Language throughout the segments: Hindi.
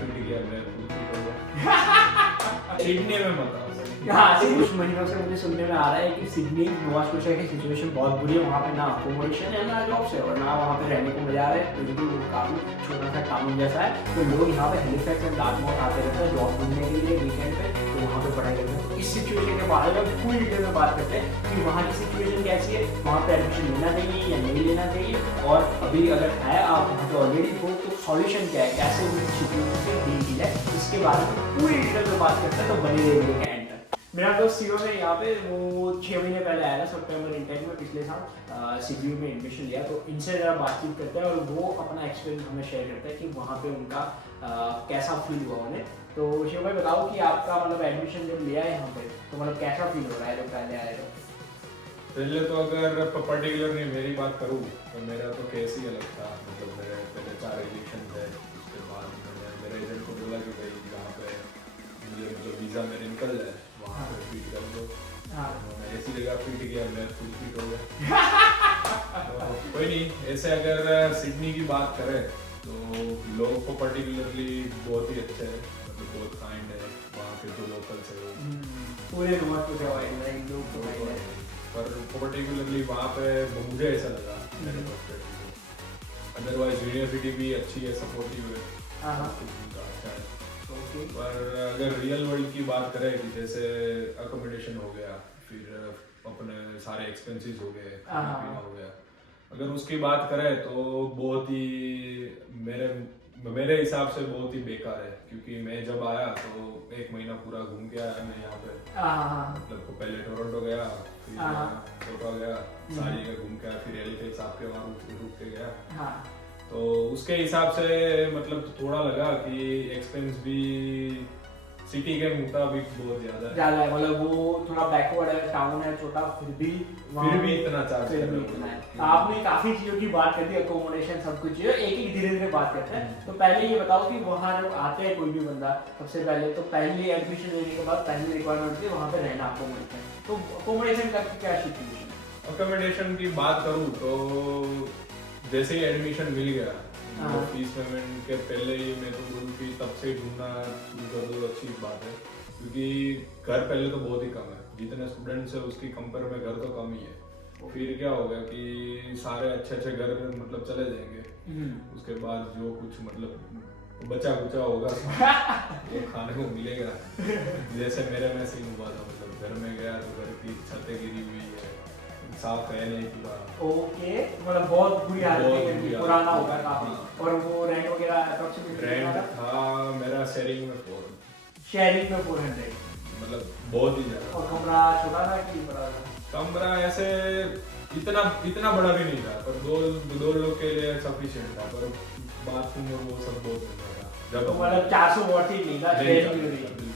फिट गया मैं खुद फिट हो गया। सिडनी में मत आओ। हाँ, कुछ महीनों से मुझे सुनने में आ रहा है कि सिडनी नोवा स्कोशिया की सिचुएशन बहुत बुरी है। वहाँ पे ना अकोमोडेशन है ना जॉब्स है और ना वहाँ पे रहने को मजा आ रहा है। बिल्कुल काफी छोटा सा टाउन जैसा है। तो लोग यहाँ पे हेलिफैक्स एंड डार्टमाउथ आते रहते हैं जॉब ढूंढने के लिए वीकेंड पे, तो वहाँ पे पढ़ाई करते हैं। तो इस सिचुएशन के बारे में पूरी डिटेल में बात करते हैं कि वहाँ की सिचुएशन कैसी है, वहाँ पे एडमिशन लेना चाहिए या नहीं लेना चाहिए, और अभी अगर है आप वहाँ पे ऑलरेडी हो तो सॉल्यूशन क्या है, कैसे उस सिचुएशन से डील की जाए, इसके बारे में पूरी डिटेल में बात करते हैं। तो बने रहिए वीडियो के एंड तक। मेरा दोस्त सीओ है यहाँ पे, वो 6 महीने पहले आया था सितंबर इंटेक में पिछले साल सीबीयू में एडमिशन लिया। तो इनसे ज़रा बातचीत करते हैं और वो अपना एक्सपीरियंस हमें शेयर करते हैं कि वहाँ पे उनका कैसा फील हुआ उन्हें। तो शिव भाई बताओ कि आपका मतलब एडमिशन जब लिया है यहाँ पे तो मतलब कैसा फील हो रहा है जब पहले आए तो? पहले तो अगर पर्टिकुलरली मेरी बात करूँ तो मेरा तो केस ही अलग था। मतलब मेरे पहले 4 रिजेक्शन थे। उसके बाद मैंने मेरे एजेंट को बोला कि भाई जहाँ पे मुझे मतलब वीज़ा मेरे निकल जाए वहाँ पे फिट कर दो। मैं ऐसी जगह फिट गया मैं खुद फिट हो गया। तो कोई नहीं, ऐसे अगर सिडनी की बात करें तो लोग को पर्टिकुलरली बहुत ही अच्छे हैं, मतलब बहुत काइंड है। वहाँ के जो लोकल्स है वो पूरे नोवा स्कोशिया वाइड लोग तो भाई है। पर पर्टिकुलरली वहाँ पे मुझे ऐसा लगा मेरे पर्सपेक्टिव से। अदरवाइज यूनिवर्सिटी भी अच्छी है, सपोर्टिव है, उनका अच्छा है। पर अगर रियल वर्ल्ड की बात करें कि जैसे अकोमोडेशन हो गया, फिर अपने सारे एक्सपेंसेस हो गए, खाना पीना हो गया, अगर उसकी बात करें तो बहुत ही मेरे हिसाब से बहुत ही बेकार है। क्योंकि मैं जब आया तो 1 महीना पूरा घूम के आया मैं यहाँ पे। मतलब पहले टोरंटो गया, फिर ओटावा गया, सारी जगह घूम के आया, फिर हैलिफैक्स आपके वहाँ रुक के गया। तो उसके हिसाब से मतलब थोड़ा लगा कि एक्सपेंस भी सिटी के मुताबिक बहुत ज्यादा है। मतलब वो थोड़ा बैकवर्ड है, टाउन है छोटा, फिर भी इतना चार्ज फिर भी इतना है। आपने काफी चीजों की बात कर दी, अकोमोडेशन सब कुछ चीजें, एक एक धीरे धीरे बात करते हैं। तो पहले ये बताओ कि वहाँ जब आते हैं कोई भी बंदा, सबसे पहले तो पहले एडमिशन लेने के बाद पहली रिक्वायरमेंट होती है वहाँ पे रहना अकोमोडेशन। तो अकोमोडेशन का क्या सिचुएशन है? अकोमोडेशन की बात करूँ तो जैसे ही एडमिशन मिल गया तो फीस पेमेंट के पहले ही मैं तो बोलूँ कि तब से ढूंढना शुरू कर दो, अच्छी बात है। क्योंकि घर पहले तो बहुत ही कम है, जितने स्टूडेंट्स है उसकी कंपेयर में घर तो कम ही है। फिर क्या होगा कि सारे अच्छे अच्छे घर मतलब चले जाएंगे, उसके बाद जो कुछ मतलब बचा कुचा होगा वो खाने को मिलेगा। जैसे मेरे में सीन हुआ था, मतलब घर में गया तो घर की छतें गिरी हुई है, साफ है नहीं पूरा। ओके, मतलब बहुत बुरी हालत है, पुराना होगा काफी। और वो रेंट वगैरह अप्रोक्सीमेटली रेंट था मेरा शेयरिंग में 400, मतलब बहुत ही ज्यादा। और कमरा छोटा था कि बड़ा था? कमरा ऐसे इतना बड़ा भी नहीं था, पर दो लोग के लिए सफिशिएंट था। पर बाथरूम और वो सब बहुत गंदा था। जब मतलब 400 वॉट ही नहीं था, शेयरिंग में भी।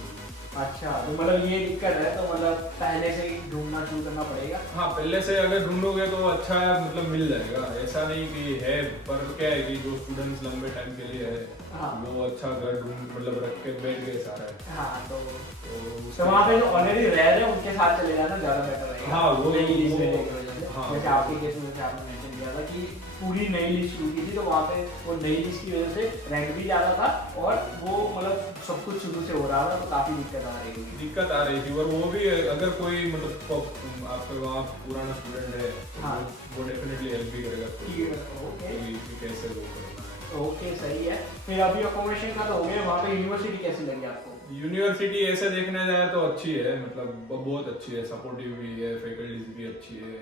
अच्छा, तो मतलब ये दिक्कत है, तो मतलब पहले से ही ढूंढना शुरू करना पड़ेगा। हाँ, पहले से अगर ढूंढोगे तो अच्छा है, मतलब मिल जाएगा। ऐसा नहीं कि है, पर क्या है कि जो स्टूडेंट्स लंबे टाइम के लिए है वो अच्छा घर ढूंढ मतलब रख के बैठ गए सारा है। हाँ, तो वहाँ पे जो ऑलरेडी रह रहे हैं उनके साथ चले जाना ज़्यादा बेटर रहेगा। हाँ, वो जैसे आपके केस में जैसे आपने मेंशन किया था कि पूरी नई लिस्ट शुरू की थी, तो वहाँ पे वो नई लिस्ट की वजह से रेंट भी ज़्यादा था और वो मतलब सब कुछ शुरू से हो रहा था, तो काफ़ी दिक्कत आ रही थी। और वो भी अगर कोई मतलब आपके वहाँ पुराना स्टूडेंट है तो वो डेफिनेटली हेल्प भी करेगा कैसे वो करना है। ओके, सही है। फिर अभी अकोमोडेशन का तो हो गया, वहाँ पे यूनिवर्सिटी कैसी लगी आपको? यूनिवर्सिटी ऐसे देखने जाए तो अच्छी है, मतलब बहुत अच्छी है, सपोर्टिव भी है, फैकल्टीज भी अच्छी है,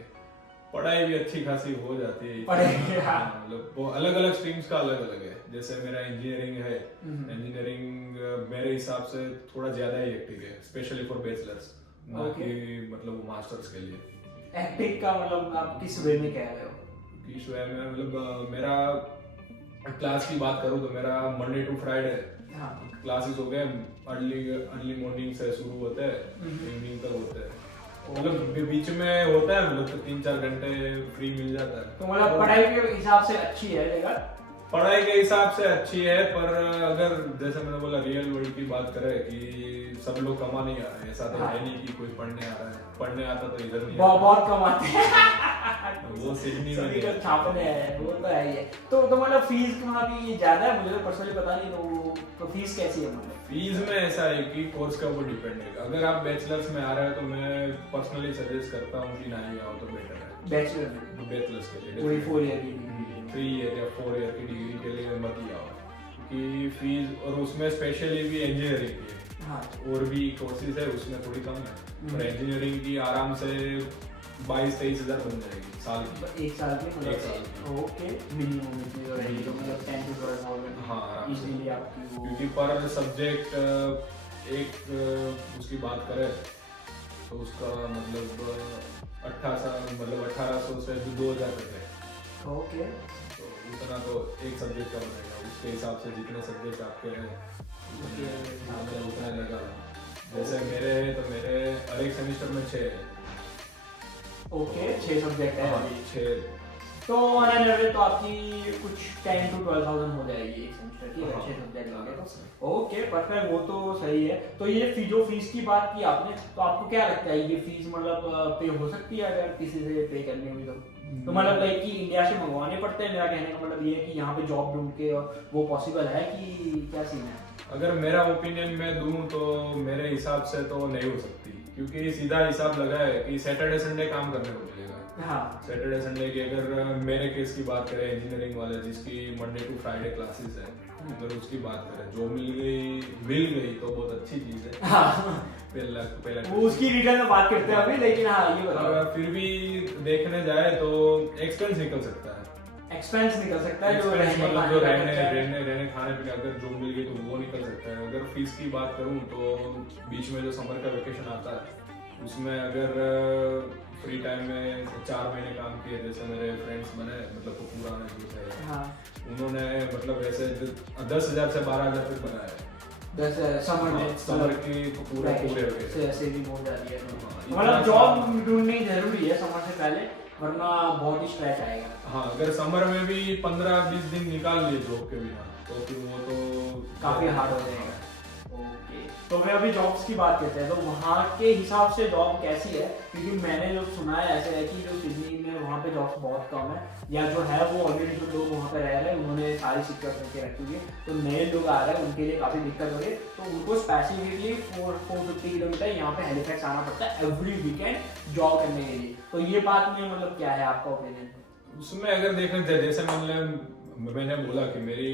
पढ़ाई भी अच्छी खासी हो जाती है। मतलब वो अलग अलग स्ट्रीम्स का अलग अलग है। जैसे मेरा इंजीनियरिंग है, इंजीनियरिंग मेरे हिसाब से थोड़ा ज्यादा ही हेक्टिक है, स्पेशली फॉर बैचलर्स, ना कि मतलब मास्टर्स के लिए। हेक्टिक का मतलब आप किस वे में कह रहे हो? किस वे में मतलब मेरा क्लास की बात करूँ तो मेरा मंडे टू फ्राइडे क्लासेस हो गए, अर्ली मॉर्निंग से शुरू होते हैं, इवनिंग तक होते हैं। मतलब बीच में होता है मतलब 3-4 घंटे फ्री मिल जाता है। तो मतलब पढ़ाई के हिसाब से अच्छी है जगह? पढ़ाई के हिसाब से अच्छी है, पर अगर जैसे मैंने बोला रियल वर्ल्ड की बात करें कि सब लोग कमा नहीं आ रहे हैं, ऐसा तो है नहीं कि कोई पढ़ने आ रहा है, पढ़ने आता तो इधर नहीं बहुत कमाते हैं वो सिडनी में सभी लोग छापने हैं, वो तो है ही है। तो मतलब फीस वहाँ भी ज्यादा है, मुझे तो पर्सनली पता नहीं, तो फीस कैसी है मतलब? फीस में ऐसा है कि कोर्स के ऊपर डिपेंड है। अगर आप बैचलर्स में आ रहे हो तो मैं पर्सनली सजेस्ट करता हूँ कि ना ही आओ तो बेटर है। बैचलर्स के लिए वही 4 ईयर की 3 ईयर या 4 ईयर की डिग्री के लिए मत ही आओ, क्योंकि फीस और उसमें स्पेशली भी इंजीनियरिंग की है। हाँ। और भी कोर्सेज है उसमें थोड़ी कम है, पर इंजीनियरिंग की आराम से 22-23 हज़ार बन जाएगी साल की, एक साल की मतलब। एक साल की। ओके, मिनिमम मतलब 10 to 12,000 हाँ इजीली आपकी वो, क्योंकि पर सब्जेक्ट एक उसकी बात करें तो उसका मतलब 1800 से 2000 तक है। ओके, तो उतना तो एक सब्जेक्ट का बनेगा, उसके हिसाब से जितने सब्जेक्ट आपके हैं उतना लगा। जैसे मेरे है तो मेरे हर एक सेमेस्टर में 6 है। ओके, 6 सब्जेक्ट है हाँ, अभी 6। तो ऑन एन एवरेज तो आपकी कुछ 10 to 12,000 हो जाएगी एक सेमेस्टर की, अच्छे सब्जेक्ट होंगे तो। ओके परफेक्ट, वो तो सही है। तो ये जो फीस की बात की आपने, तो आपको क्या लगता है ये फीस मतलब पे हो सकती है अगर किसी से पे करनी हुई तो मतलब लाइक कि इंडिया से मंगवाने पड़ते हैं? मेरा कहने का मतलब ये है कि यहाँ पे जॉब ढूंढ के और वो पॉसिबल है कि क्या सीन है? अगर मेरा ओपिनियन मैं दूं तो मेरे हिसाब से तो नहीं हो सकती, क्योंकि सीधा हिसाब लगा है कि सैटरडे संडे काम करने को मिलेगा। हाँ, सैटरडे संडे की अगर मेरे केस की बात करें, इंजीनियरिंग वाले जिसकी मंडे टू फ्राइडे क्लासेस है, अगर उसकी बात करें जो मिल गई तो बहुत अच्छी चीज है। हाँ। पहला वो उसकी रिटर्न में बात करते हैं अभी, लेकिन हाँ ये बताओ, फिर भी देखने जाए तो एक्सपेंस निकल सकता है। एक्सपेंस निकल सकता है, जो मतलब जो रहने खाने पीने अगर जो मिल गई तो वो निकल सकता है। अगर फीस की बात करूं तो बीच में जो समर का वेकेशन आता है उसमें अगर फ्री टाइम में 4 महीने काम किए, जैसे मेरे फ्रेंड्स बने मतलब पूरा है, हाँ, उन्होंने मतलब ऐसे 10,000 से 12,000 तक बनाया है समर की पूरे ऐसे भी बहुत जाती है। मतलब जॉब ढूंढनी जरूरी है समर से पहले, वरना बहुत ही स्ट्रेस आएगा। हाँ, अगर समर में भी 15-20 दिन निकाल लिए जॉब के बिना तो फिर वो तो काफी हार्ड हो जाएगा। ओके, तो मैं अभी जॉब्स की बात करते हैं, तो वहाँ के हिसाब से जॉब कैसी है? क्योंकि मैंने जो सुना है ऐसे है कि जो सिडनी में वहाँ पे जॉब्स बहुत कम है, या जो है वो ऑलरेडी जो लोग वहाँ पे रह रहे हैं उन्होंने सारी सिक्योर करके रखी हुई है, तो नए लोग आ रहे हैं उनके लिए काफ़ी दिक्कत हो रही है। तो उनको स्पेसिफिकली 450 किलोमीटर यहाँ पे हैलिफैक्स आना पड़ता है एवरी वीकेंड जॉब करने के लिए। तो ये बात में मतलब क्या है आपका ओपिनियन? उसमें अगर देखना चाहिए, जैसे मैंने बोला कि मेरी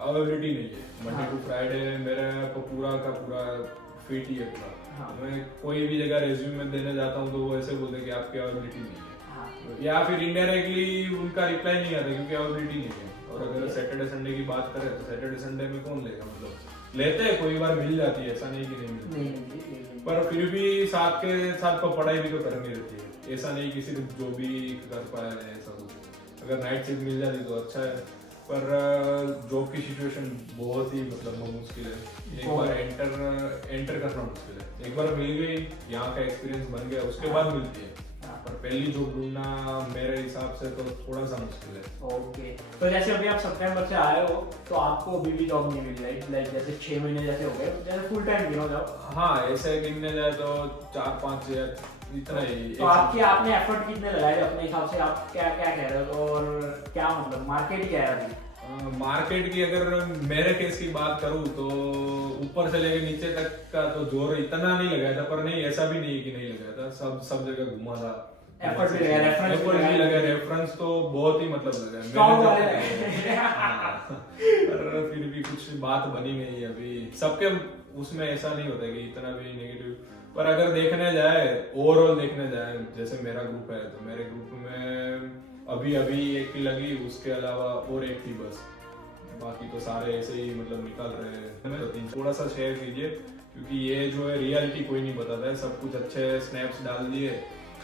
अवेलेबिलिटी नहीं है, मंडे टू फ्राइडे मेरा पूरा का पूरा फिट ही है पूरा। हाँ। मैं कोई भी जगह रेज्यूमे में देने जाता हूँ तो वो ऐसे बोलते हैं कि आपकी अवेलेबिलिटी नहीं है। हाँ। या फिर इनडायरेक्टली उनका रिप्लाई नहीं आता क्योंकि अवेलेबिलिटी नहीं है। और अगर सैटरडे संडे की बात करें तो सैटरडे संडे में कौन लेगा, मतलब लेते हैं, कोई बार मिल जाती है, ऐसा नहीं कि नहीं मिलती, पर फिर भी साथ के साथ तो पढ़ाई भी तो करनी रहती है। ऐसा नहीं कि सिर्फ जो भी कर पाया है ऐसा कुछ। अगर नाइट शिफ्ट मिल जाती तो अच्छा है, पर जॉब की सिचुएशन बहुत ही मतलब मुश्किल है। एक बार एंटर करना मुश्किल है। एक बार मिल गई, यहाँ का एक्सपीरियंस बन गया, उसके बाद मिलती है, पर पहली जॉब ढूंढना मेरे हिसाब से तो थोड़ा सा मुश्किल है। ओके, तो जैसे अभी आप सितंबर से आए हो तो आपको अभी भी जॉब नहीं मिल रही, लाइक जैसे 6 महीने जैसे हो गए, जैसे फुल टाइम गिनो जॉब? हाँ, ऐसे गिनने जाए तो 4-5 हज़ार इतना ही। तो आपने एफर्ट कितने लगाए अपने हिसाब से? आप क्या क्या कह रहे हो और क्या मतलब मार्केट क्या है अभी? मार्केट की अगर मेरे केस की बात करूं तो ऊपर से लेके नीचे तक का तो जोर इतना नहीं लगाया था, पर नहीं ऐसा भी नहीं कि नहीं लगाया था, सब जगह घुमा था। एफर्ट भी लगा, रेफरेंस तो बहुत ही मतलब लगा, पर फिर भी कुछ बात बनी नहीं अभी। सबके उसमें ऐसा नहीं होता कि इतना भी नेगेटिव, पर अगर देखने जाए ओवरऑल देखने जाए, जैसे मेरा ग्रुप है तो मेरे ग्रुप में अभी एक ही लगी, उसके अलावा और एक थी बस, बाकी तो सारे ऐसे ही मतलब निकल रहे हैं। थोड़ा सा शेयर कीजिए, क्योंकि ये जो है रियलिटी कोई नहीं बताता है, सब कुछ अच्छे स्नैप्स डाल दिए,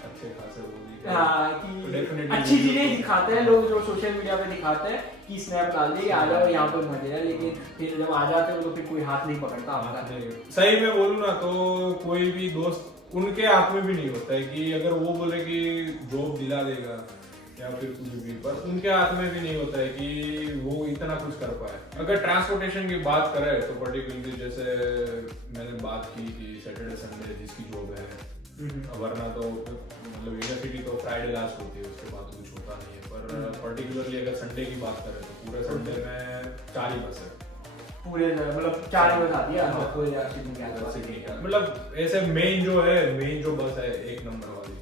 अच्छे खासे वो कि अच्छी चीजें दिखाते हैं लोग, जो सोशल मीडिया पे दिखाते हैं कि स्नैप डाल दिए आ जाओ यहाँ पे मजे है, लेकिन फिर जब आ जाते हो तो फिर कोई हाथ नहीं पकड़ता आपका। सही में बोलूं ना तो कोई भी दोस्त उनके हाथ में भी नहीं होता है कि अगर वो बोले कि जॉब दिला देगा या फिर कुछ भी, पर उनके हाथ में भी नहीं होता है कि वो इतना कुछ कर पाए। अगर ट्रांसपोर्टेशन की बात करें तो पर्टिकुलरली जैसे मैंने बात की कि सैटरडे संडे जिसकी जॉब है, वरना तो मतलब यूनिवर्सिटी तो फ्राइडे लास्ट होती है, उसके बाद कुछ होता नहीं है। पर पर्टिकुलरली अगर संडे की बात करें तो पूरे संडे में 4 ही बस है पूरे, मतलब 4 बस आती है सिडनी का। मतलब ऐसे मेन जो बस है 1 नंबर वाली,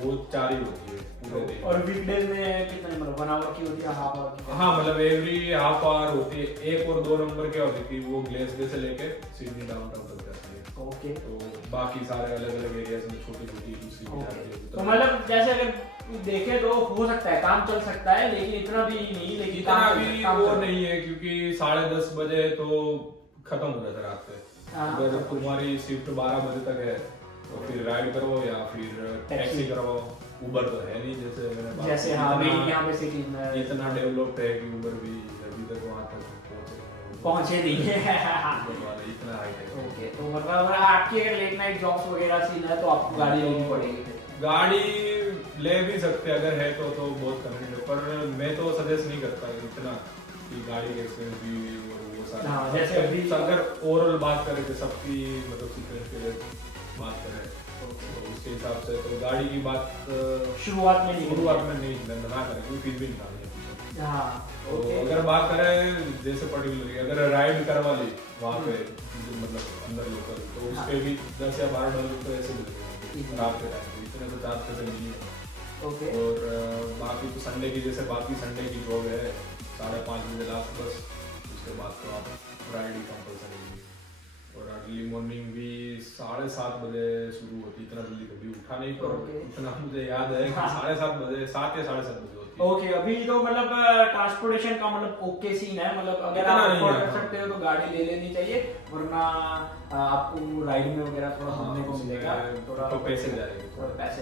वो 4 ही होती है पूरे दिन। और वीकडेज में कितने, मतलब 1 आवर की होती है, हाफ आवर की? हाँ, मतलब एवरी हाफ आवर होती है। 1 और 2 नंबर क्या होती थी, वो ग्लेसबे से लेके सिडनी डाउनटाउन तक जाती है। ओके। तो बाकी सारे अलग अलग एरियाज में छोटी छोटी दूसरी भी जाती है। तो मतलब जैसे अगर देखे तो हो सकता है, काम चल सकता है, लेकिन इतना भी नहीं, लेकिन इतना भी वो नहीं है, क्योंकि 10:30 बजे तो खत्म हो जाता है रात पे। अगर तुम्हारी शिफ्ट 12 बजे तक है तो फिर राइड करो या फिर टैक्सी करवाओ। उबर तो है नहीं, जैसे हाँ मेरी यहाँ पे सिटी में इतना डेवलप्ड है कि उबर भी अभी तक वहाँ तक पहुंचे नहीं है इतना हाईटेक। ओके, तो मतलब आपकी अगर लेट नाइट जॉब्स वगैरह सीन है तो आपको गाड़ी लेनी पड़ेगी। गाड़ी ले भी सकते अगर है तो बहुत कन्वीनियंट है, पर मैं तो सजेस्ट नहीं करता इतना कि गाड़ी के एक्सपीरियंस भी और वो सारा। हाँ, जैसे अभी अगर ओवरऑल बात करें तो सबकी मतलब सीक्वेंस के लिए बात करें तो उसके हिसाब से तो गाड़ी की बात शुरुआत में नहीं ना करें, क्योंकि फिर भी निकालनी है। हाँ, तो अगर बात करें जैसे पर्टिकुलरली अगर राइड करवा ली वहाँ पे मतलब अंदर लोकल, तो उसके भी 10 या 12 डॉलर तो ऐसे मिलेंगे रात के टाइम पे, इतने तो चार्ज पैसे नहीं है। और बाकी तो संडे की जैसे बाकी संडे की जॉब है 5:30 बजे लास्ट बस, उसके बाद तो आप राइड ही कंपल्सरी है। और अर्ली मॉर्निंग भी 7:30 बजे शुरू होती, इतना जल्दी कभी उठा नहीं, पर इतना मुझे याद है कि 7:30 बजे 7 या 7:30 बजे होती है। ओके, अभी तो मतलब ट्रांसपोर्टेशन का मतलब ओके सीन है, मतलब अगर आप अफोर्ड कर सकते हो तो गाड़ी ले लेनी चाहिए, वरना आपको राइड में वगैरह थोड़ा घूमने को मिलेगा, थोड़ा पैसे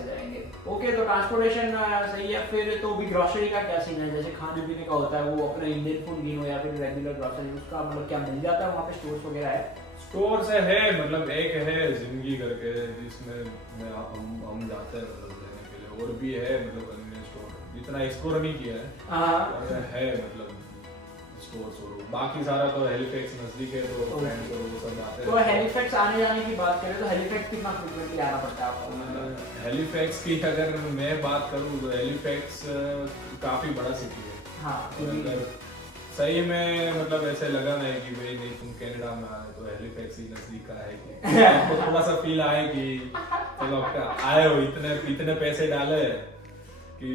जाएंगे। ओके, तो ट्रांसपोर्टेशन सही है। फिर तो भी ग्रोसरी का क्या सीन है, जैसे खाने पीने का होता है, वो अपना इंडियन फूड गिनो या फिर रेगुलर ग्रोसरी, उसका मतलब क्या मिल जाता है वहाँ पे? स्टोर्स वगैरह है? स्टोर्स है, मतलब एक है जिंदगी करके जिसमें हम जाते हैं मतलब लेने के लिए, और भी है मतलब अन्य स्टोर, इतना एक्सप्लोर नहीं किया है, है मतलब स्टोर्स। और बाकी सारा तो हेलिफैक्स नजदीक है तो फ्रेंड्स और वो सब आते हैं। तो हेलिफैक्स आने जाने की बात करें तो हेलिफैक्स कितना फ्रीक्वेंटली आना पड़ता है आपको? मतलब हेलिफैक्स की अगर मैं बात करूँ तो हेलिफैक्स काफी बड़ा सिटी है। हाँ, सही में मतलब ऐसे लगा नहीं कि भाई नहीं तुम कनाडा में आए तो हेलिफैक्स ही नजदीक का है कि आपको थोड़ा सा फील आए कि चलो आप आए हो, इतने पैसे डाले कि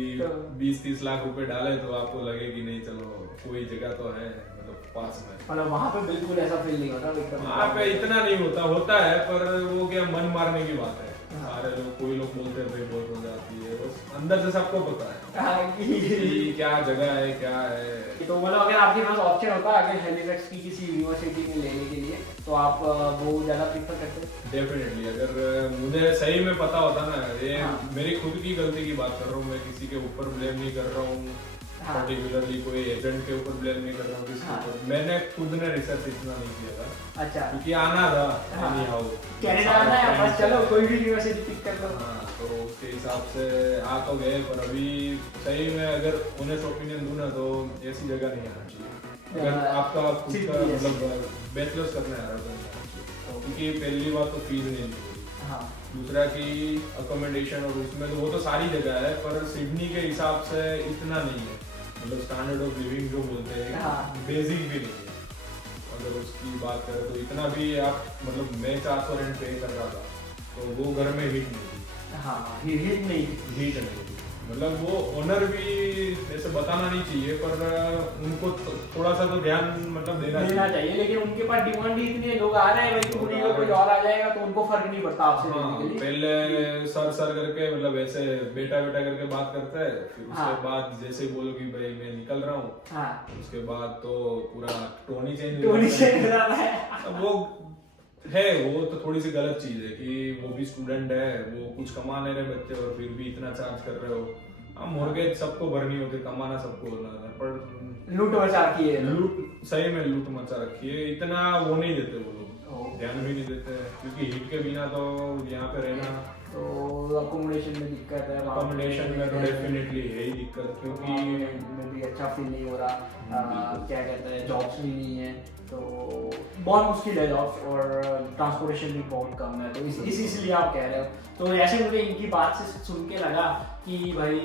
20-30 लाख रुपए डाले तो आपको लगे कि नहीं चलो कोई जगह तो है मतलब पास में। मतलब वहाँ पे बिल्कुल ऐसा फील नहीं होता, वहाँ पे इतना नहीं होता है, पर वो क्या मन मारने की बात है। सारे लोग, कोई लोग बोलते हैं भाई बहुत हो जाती है, बस अंदर से सबको पता है कि क्या जगह है क्या है। तो मतलब अगर आपके पास ऑप्शन होता है अगर हेलिफैक्स की किसी यूनिवर्सिटी में लेने के लिए तो आप वो ज्यादा प्रीफर करते हैं? डेफिनेटली, अगर मुझे सही में पता होता ना, ये मेरी खुद की गलती की बात कर रहा हूँ, मैं किसी के ऊपर ब्लेम नहीं कर रहा हूँ, पर्टिकुलरली कोई एजेंट के ऊपर ब्लेम नहीं कर रहा हूँ किसी के ऊपर। मैंने खुद ने रिसर्च इतना नहीं किया था। अच्छा, क्योंकि आना था कनाडा आना है, बस चलो कोई भी यूनिवर्सिटी पिक कर लो। हाँ, तो उसके हिसाब से आ तो गए, पर अभी सही में अगर ऑनेस्ट ओपिनियन दूं ना तो ऐसी जगह नहीं आना चाहिए अगर आपका खुद का मतलब बैचलर्स करने आ रहा है, क्योंकि पहली बात तो फीस नहीं मिलेगी, दूसरा की अकोमोडेशन और उसमें तो वो तो सारी जगह है, पर सिडनी के हिसाब से इतना नहीं है, मतलब स्टैंडर्ड ऑफ लिविंग जो बोलते हैं बेसिक भी नहीं है। अगर उसकी बात करें तो इतना भी आप मतलब मैं 400 रेंट पे कर रहा था तो वो घर में हीट नहीं थी। हीट नहीं थी, मतलब वो ओनर भी जैसे बताना नहीं चाहिए, पर उनको थोड़ा सा तो ध्यान मतलब देना चाहिए। लेकिन उनके पास डिमांड ही इतने लोग आ रहे हैं, भाई पूरी कोई और आ जाएगा तो उनको फर्क नहीं पड़ता आपसे लेने के लिए। पहले सर करके मतलब ऐसे बेटा करके बात करता है, फिर उसके बाद जैसे बोलो कि भाई मैं निकल रहा हूँ, उसके बाद तो पूरा टोनी चेंज हो जाता है। वो है वो तो थोड़ी सी गलत चीज है कि वो भी स्टूडेंट है, वो कुछ कमा नहीं रहे बच्चे और फिर भी इतना चार्ज कर रहे हो। हम मॉर्गेज सबको भरनी होती है, कमाना सबको होना है, पर लूट मचा रखी है, सही में लूट मचा रखी है। इतना वो नहीं देते वो लोग, ध्यान भी नहीं देते, क्योंकि हीट के बिना तो यहाँ पे रहना तो अकोमोडेशन में दिक्कत है, अकोमोडेशन में तो डेफिनेटली है ही दिक्कत, क्योंकि में भी अच्छा फील नहीं हो रहा, क्या कहते हैं जॉब्स भी नहीं है, तो बहुत मुश्किल है जॉब्स, और ट्रांसपोर्टेशन भी बहुत कम है, तो इसलिए आप कह रहे हो। तो ऐसे मुझे इनकी बात से सुन के लगा कि भाई,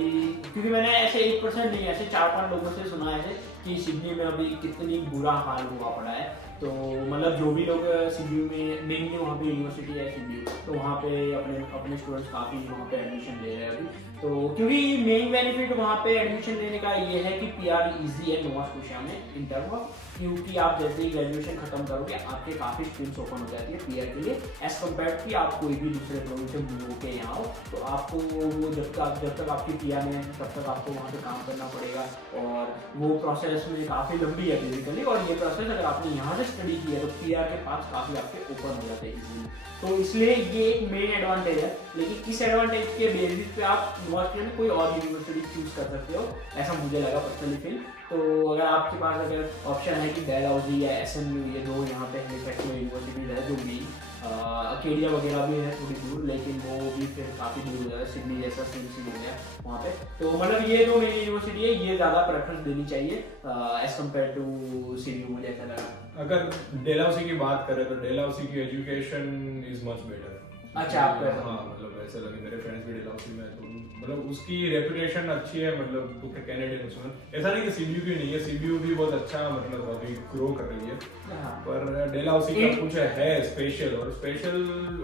क्योंकि मैंने ऐसे 1% नहीं, ऐसे 4-5 लोगों से सुना है कि सिडनी में अभी कितनी बुरा हाल हुआ पड़ा है। तो मतलब जो भी लोग सिडनी में, मेनली वहाँ पे यूनिवर्सिटी है सिडनी, तो वहाँ पे अपने स्टूडेंट्स काफ़ी वहाँ पे एडमिशन ले रहे हैं अभी। तो क्योंकि मेन बेनिफिट वहाँ पे एडमिशन लेने का ये है कि पीआर इजी है नोवा स्कोशिया में इन टर्म ऑफ, क्योंकि आप जैसे ही ग्रेजुएशन खत्म करोगे आपके काफ़ी स्ट्रीम्स ओपन हो जाती है पीआर के लिए, एज कम्पेयर कि आप कोई भी दूसरे प्रोविंस से मूव होकर यहाँ हो, तो आपको वो जब तक आपकी पीआर में तब तक आपको वहाँ पे काम करना पड़ेगा, और वो प्रोसेस में काफ़ी लंबी है बेसिकली, और ये प्रोसेस अगर आपने यहाँ से स्टडी की है तो पीआर के पास काफ़ी आपके ओपन हो जाते हैं इजीली। तो इसलिए ये एक मेन एडवांटेज है, लेकिन इस एडवांटेज के बेसिस पे आप नॉर्थ में कोई और यूनिवर्सिटी चूज कर सकते हो, ऐसा मुझे लगा पर्सनली फील। तो अगर आपके पास अगर ऑप्शन है कि डलहौजी या एसएमयू, ये दो यहाँ पे हैलिफैक्स में यूनिवर्सिटीज है, जो भी अकेडिया वगैरह भी है थोड़ी दूर, लेकिन वो भी फिर काफ़ी दूर हो जाता है, सिडनी जैसा सेम सी हो गया वहाँ पे। तो मतलब ये जो मेरी यूनिवर्सिटी है ये ज़्यादा प्रेफरेंस देनी चाहिए एज कम्पेयर टू सिडनी, मुझे ऐसा लगा। अगर डलहौजी की बात करें तो डलहौजी की एजुकेशन इज मच बेटर। अच्छा, आपको हाँ, मतलब ऐसा लगे, मेरे फ्रेंड्स भी डलहौजी में, तो मतलब उसकी रेपुटेशन अच्छी है, मतलब कैनेडियन उसमें, ऐसा नहीं कि सीबीयू की नहीं है, सीबीयू भी बहुत अच्छा मतलब अभी ग्रो कर रही है, पर डलहौजी का कुछ है स्पेशल,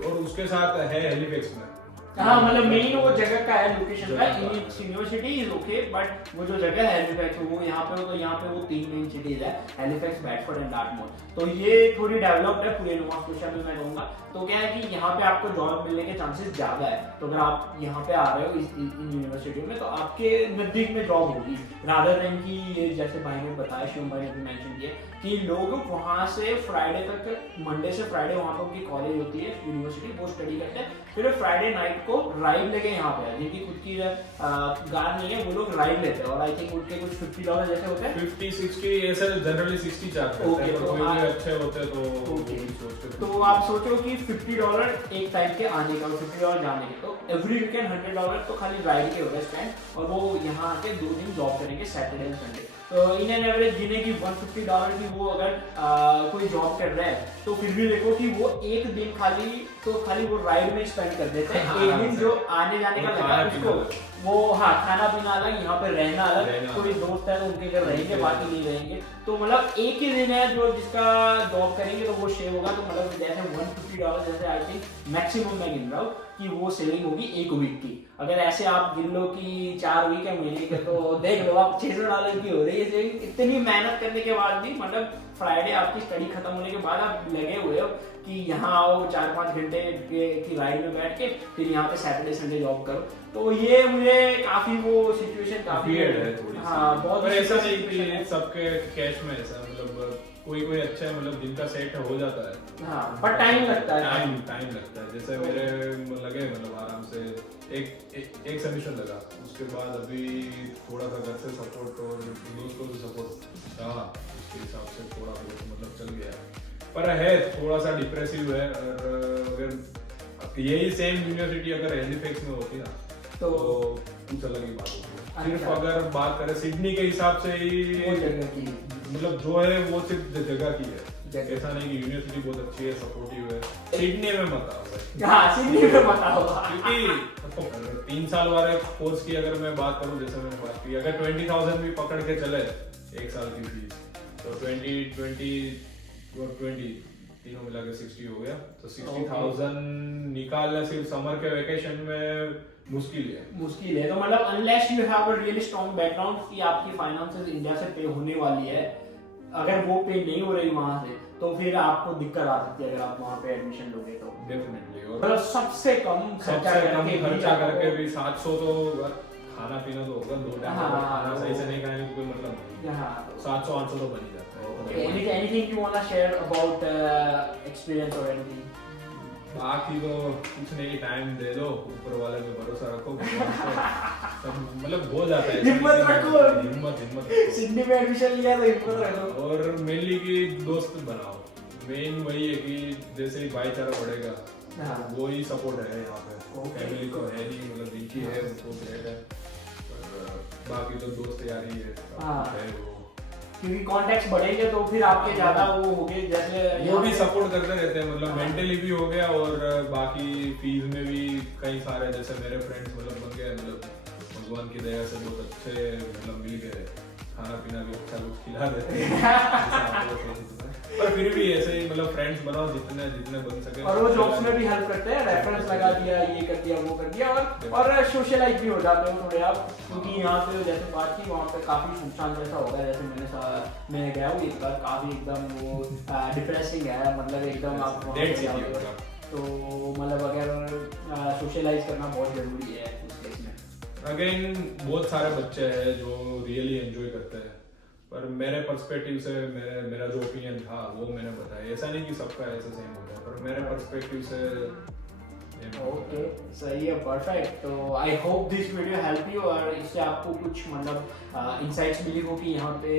और उसके साथ है हैलिफैक्स में। हाँ, मतलब मेन वो जगह का है, लोकेशन का, यूनिवर्सिटी इज ओके, बट वो जो जगह है हैलिफैक्स, वो यहाँ पे, तो यहाँ पे वो 3 मेन सिटीज है, हैलिफैक्स, बेडफोर्ड एंड डार्टमूथ। तो ये थोड़ी डेवलप्ड है पूरे नोवा स्कोशिया में, मैं कहूँगा। तो क्या है कि यहाँ पे आपको जॉब मिलने के चांसेस ज्यादा है, तो अगर आप यहाँ पे आ रहे हो इन यूनिवर्सिटी में, तो आपके नजदीक में जॉब होगी, रादर देन कि ये जैसे भाई ने बताया, शिवम भाई ने भी मेंशन किया कि लोग वहाँ से फ्राइडे तक, मंडे से फ्राइडे वहाँ पे उनकी कॉलेज होती है यूनिवर्सिटी, वो स्टडी करते हैं, फिर फ्राइडे नाइट को राइड लेके यहाँ पे, जिनकी खुद की कार नहीं है, वो लोग राइड लेते हैं, और आई थिंक उनके कुछ $50 जैसे होते हैं, 50-60 ऐसे जनरली 60 चार्ज करते हैं, तो अच्छे होते हैं, तो आप सोचो कि $50 एक टाइम के आने का और $50 जाने के, तो एवरी वीकेंड $100 तो खाली राइड के हो गए स्पेंड, और वो यहाँ आके 2 दिन जॉब करेंगे, सैटरडे एंड संडे। तो इन एन एवरेज गिने की $150 की वो अगर कोई जॉब कर रहा है, तो फिर भी देखो कि वो एक दिन खाली वो राइड में स्पेंड कर देते हैं, एक दिन जो आने जाने का लगा उसको, वो हाँ, खाना पीना अलग, यहाँ पे रहना अलग, कोई दोस्त है तो उनके घर रहेंगे, बाकी नहीं रहेंगे, तो मतलब एक ही दिन है जो जिसका जॉब करेंगे तो वो सेव होगा। तो मतलब जैसे $150 जैसे आई थिंक मैक्सिमम मैं गिन रहा हूँ कि वो सेविंग होगी एक वीक की। अगर ऐसे आप गिन लो कि 4 वीक है महीने के, तो देख लो आप $600 की हो रही है सेविंग। इतनी मेहनत करने के बाद भी, मतलब फ्राइडे आपकी स्टडी खत्म होने के बाद आप लगे हुए हो कि यहाँ आओ, 4-5 घंटे की राइड में बैठ के फिर यहाँ पे सैटरडे संडे जॉब करो। तो ये मुझे काफी वो सिचुएशन काफी है थोड़ी, हाँ, बहुत ऐसा नहीं कि सबके कैश में ऐसा, मतलब कोई अच्छा मतलब दिन का सेट हो जाता है, हाँ, पर टाइम लगता है, टाइम लगता है। जैसे मेरे लगे मतलब आराम से एक सेमेस्टर लगा, उसके बाद अभी थोड़ा सा घर से सपोर्ट और दोस्तों से सपोर्ट रहा, उसके हिसाब से थोड़ा बहुत मतलब चल गया, पर है थोड़ा सा डिप्रेसिव है। और अगर यही सेम यूनिवर्सिटी अगर हैलिफैक्स में होती ना तो कुछ अलग ही बात होती है। सिर्फ अगर बात करें सिडनी के हिसाब से ही, मतलब जो है वो सिर्फ जगह की है, ऐसा नहीं कि यूनिवर्सिटी बहुत अच्छी है, सपोर्टिव है। सिडनी में मत आओ, हाँ, सिडनी में मत आओ, क्योंकि 3 साल वाले कोर्स की अगर मैं बात करूं, जैसे मैंने बात की, अगर 20,000 भी पकड़ के चले 1 साल की फीस, तो 20 और 20 तीनों मिला के 60 हो गया, तो 60,000 निकालना सिर्फ समर के वेकेशन में मुश्किल है। तो मतलब unless you have a really strong background कि आपकी फाइनेंसेस इंडिया से पे होने वाली है, अगर वो पे नहीं हो रही वहां से, तो फिर आपको दिक्कत आ सकती है अगर आप वहां पे एडमिशन लोगे तो डेफिनेटली। और मतलब सबसे कम खर्चा करके भी 700 तो खाना पीना तो होगा, 2 टाइम खाना सही से नहीं खाने का कोई मतलब नहीं, 700-800 तो बन ही जाता है। Anything you want to share about experience और एनीथिंग? बाकी तो कुछ नहीं, टाइम दे दो, ऊपर वाले पे भरोसा रखो, मतलब हो जाता है, हिम्मत रखो, हिम्मत सिडनी में एडमिशन लिया तो हिम्मत रखो, और मेनली की दोस्त बनाओ। मेन वही है कि जैसे ही भाईचारा बढ़ेगा वो ही सपोर्ट है यहाँ पे। फैमिली तो है नहीं, मतलब एक ही है, उनको ग्रेट है, पर बाकी तो दोस्त यार ही है वो। क्योंकि कॉन्टेक्ट्स बढ़ेंगे तो फिर आपके ज्यादा वो हो गए, जैसे वो भी सपोर्ट करते रहते हैं, मतलब मेंटली भी हो गया और बाकी फीस में भी कई सारे जैसे मेरे फ्रेंड्स मतलब बन गए, मतलब भगवान की दया से बहुत अच्छे मतलब मिल गए, खाना पीना भी अच्छा कुछ खिला देते हैं पर फिर भी ऐसे ही मतलब फ्रेंड्स बनाओ जितने जितने बन सके। और वो जॉब्स में भी हेल्प करते हैं, रेफरेंस लगा दिया, ये कर दिया, वो कर दिया, और सोशलाइज भी हो जाते हो थोड़े आप, क्योंकि यहाँ पे जैसे बात की वहाँ पे काफी सुनसान जैसा होगा, जैसे मैं गया हूँ एक बार, काफी एकदम वो डिप्रेसिंग है, मतलब एकदम आप तो मतलब अगर सोशलाइज करना बहुत जरूरी है उस केस में। अगेन बहुत सारे बच्चे हैं जो रियली एंजॉय करते हैं, पर मेरे पर्सपेक्टिव से मेरा जो ओपिनियन था वो मैंने बताया, ऐसा नहीं कि सबका ऐसा सेम होता है, पर मेरे पर्सपेक्टिव से ओके सही है, परफेक्ट। तो I hope this video help you, और इससे आपको कुछ मतलब इंसाइट्स मिली हो कि यहाँ पे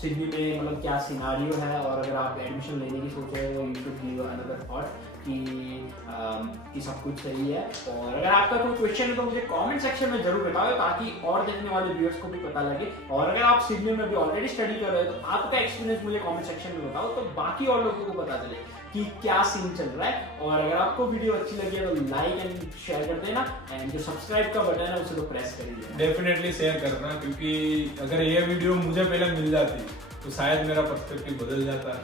सिडनी में मतलब क्या सिनारियो है, और अगर आप एडमिशन लेने की सोच रहे हो you should give another thought कि सब कुछ सही है। और अगर आपका कोई क्वेश्चन है तो मुझे कमेंट सेक्शन में जरूर बताओ, ताकि और देखने वाले व्यूअर्स को भी पता लगे, और अगर आप सिडनी में भी ऑलरेडी स्टडी कर रहे हो तो आपका एक्सपीरियंस मुझे कमेंट सेक्शन में बताओ, तो बाकी और लोगों को पता चले कि क्या सीन चल रहा है। और अगर आपको वीडियो अच्छी लगी है तो लाइक एंड शेयर कर देना, एंड जो सब्सक्राइब का बटन है उसे तो प्रेस कर दीजिए। डेफिनेटली शेयर करना, क्योंकि अगर ये वीडियो मुझे पहले मिल जाती तो शायद मेरा पर्सपेक्टिव बदल जाता।